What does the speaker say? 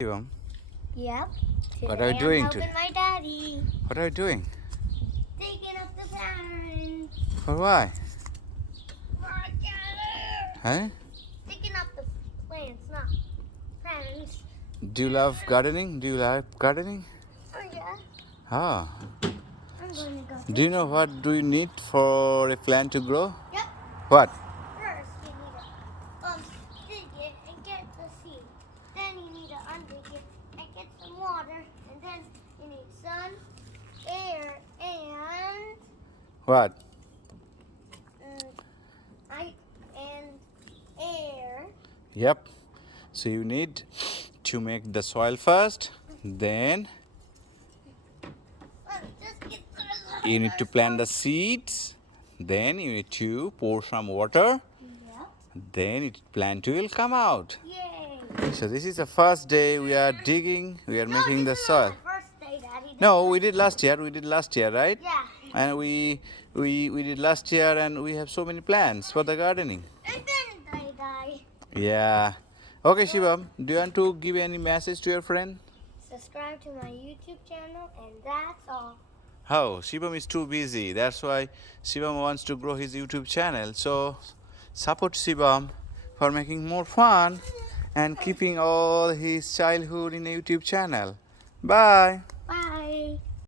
Shivam, Yep. what are you Today doing I'm helping today? my daddy. What are you doing? Digging up the plants. For why? Huh? Digging up the plants, not plants. Do you love gardening? Do you like gardening? Oh yeah. Ah. I'm going to go. Do you know what do you need for a plant to grow? Yep. What? First you need to dig it and get the seed. Then you need to undig it and get some water. And then you need sun, air, and What? air. Yep. So you need to make the soil first, then Just get you need to plant the seeds, then you need to pour some water, Yep. then plant will come out. Yay. So this is the first day we are digging, we are making the this is soil. not the first day, Daddy. No, we did last year, right? Yeah. And we did last year, and we have so many plans for the gardening. And then they die. Yeah. Okay, Shivam, do you want to give any message to your friend? Subscribe to my YouTube channel, and that's all. Oh, Shivam is too busy. That's why Shivam wants to grow his YouTube channel. So support Shivam for making more fun and keeping all his childhood in a YouTube channel. Bye.